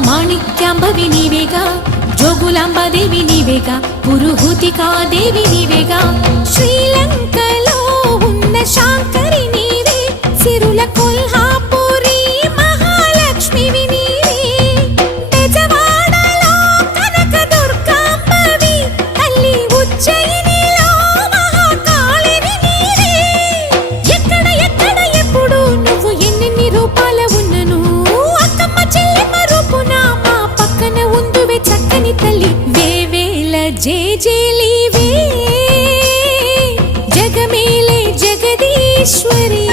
మాణిక్యాంబవి నీవేగా, జోగులాంబాదేవి నీవేగా, పురుహూతికాదేవి నీవేగా. శ్రీలంకలో ఉన్న శాంకరి నీవే, సిరుల కొల్హాపురి మహాలక్ష్మివి నీవే. బెజవాడలో కనక దుర్గాంబవి, తల్లి ఉజ్జయినిలో మహాకాళిని నీవే. ఎక్కడ ఎక్కడ ఎప్పుడు నువ్వు ఎన్నెన్ని రూపాల ఉన్నను, అక్కమ్మ చెల్లెమ్మ రూపున మా పక్కన ఉందువే చక్కని తల్లి. వేవేల జేజేలివే, జగమేలే జగదీశ్వరి.